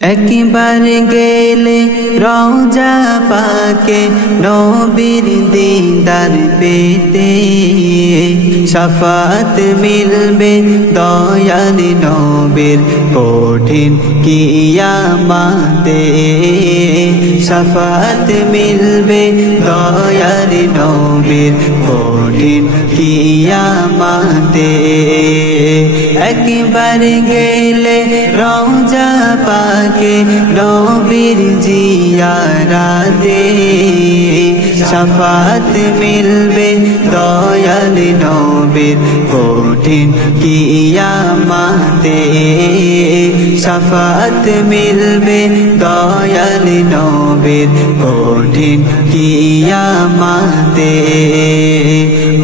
একবার গেলে রওজা পাকে নবীর দিদার পেতে শাফাত মিলবে দয়াল নবীর কঠিন কিয়ামতে শাফাত মিলবে দয়াল নবীর কঠিন কিয়ামতে একবার গেলে রওজা পাকে নবীর জিয়ারাতে শাফাত মিলবে দয়াল নবীর কঠিন কিয়ামতে শাফাত মিলবে দয়াল নবীর কঠিন কিয়ামতে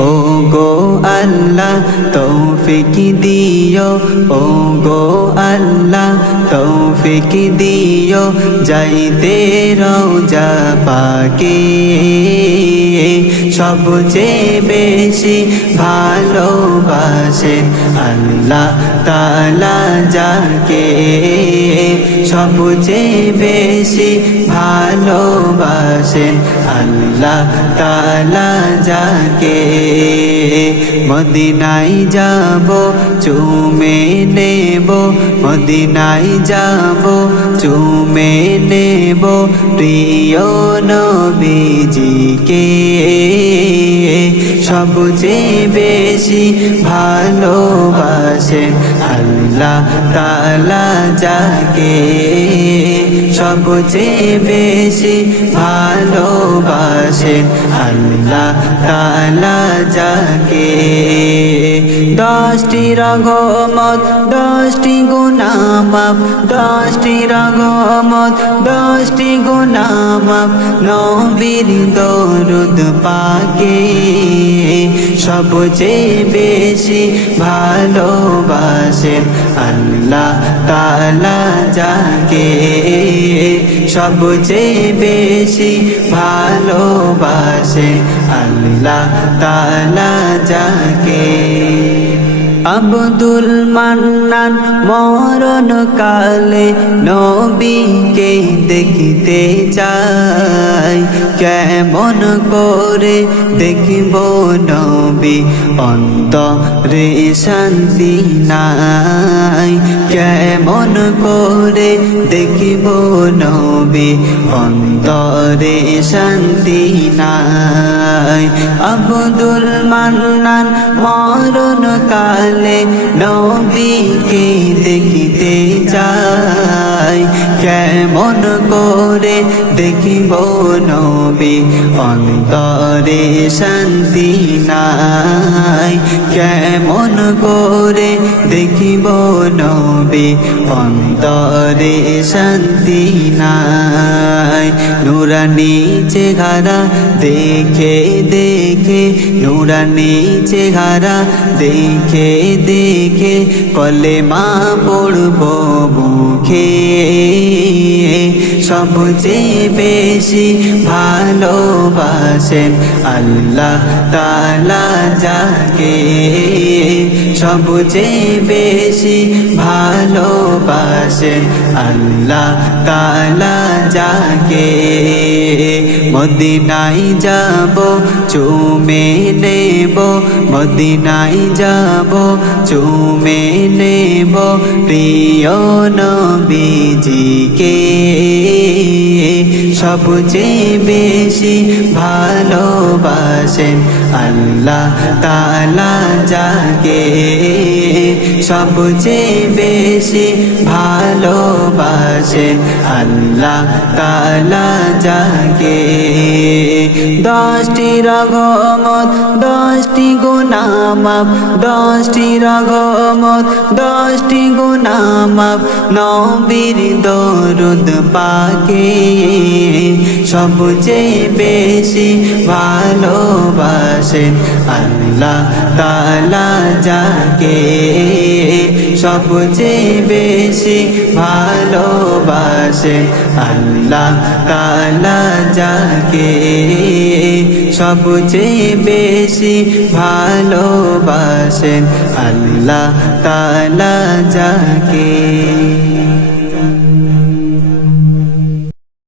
ও গো আল্লাহ তৌফিক দিও ও গো আল্লাহ তৌফিক দিও যাইতে রওজা পাকে সবচেয়ে বেশি ভালোবাসেন আল্লাহ তাআলা যাকে সবচেয়ে বেশি ভালোবাসেন আল্লাহ তাআলা যাকে মদিনায় যাব চুমে নেব মদিনায় যাব চুমে নেব প্রিয় নবীজিকে সবচেয়ে বেশি ভালোবাসেন আল্লাহ তাআলা যাকে সবচেয়ে বেশি ভালোবাসেন আল্লাহ তাআলা যাকে 10টি রহমত 10টি গুনাহ মাফ 10টি রহমত 10টি গুনাহ মাফ নবীর দরুদ পাকে সবচেয়ে বেশি ভালোবাসেন আল্লাহ তাআলা যাকে সবচেয়ে বেশি ভালোবাসেন আল্লাহ তাআলা যাকে আব্দুল মান্নান মরণ কালে নবীকে দেখিতে চাই কেমন করে দেখিব নবী অন্তরে শান্তি নাই কেমন করে দেখিব নবী অন্তরে শান্তি নাই আব্দুল মান্নান মরণ কালে নবীকে দেখিতে চাই কেমন করে দেখিব নবী অন্তরে শান্তি নাই কেমন করে দেখিব নবী অন্তরে শান্তি নাই নুরানি চেহারা দেখে দেখে নুরানি চেহারা দেখে দেখে কলেমা পড়ব মুখে সবচেয়ে বেশি ভালোবাসেন আল্লাহ তাআলা যাকে সবচেয়ে বেশি ভালোবাসেন আল্লাহ তাআলা যাকে মদিনায় যাব চুমে নেব মদিনায় যাব চুমে নেব প্রিয় নবীজিকে সবচেয়ে বেশি ভালোবাসেন আল্লাহ তাআলা যাকে সবচেয়ে বেশি ভালোবাসেন আল্লাহ তাআলা যাকে 10টি রহমত 10টি গুনাহ মাফ 10টি রহমত 10টি গুনাহ মাফ নবীর দরুদ পাকে সবচেয়ে বেশি ভালোবাসেন আল্লাহ তাআলা যাকে সবচেয়ে বেশি ভালোবাসেন আল্লাহ তাআলা যাকে সবচেয়ে বেশি ভালোবাসেন আল্লাহ তাআলা যাকে।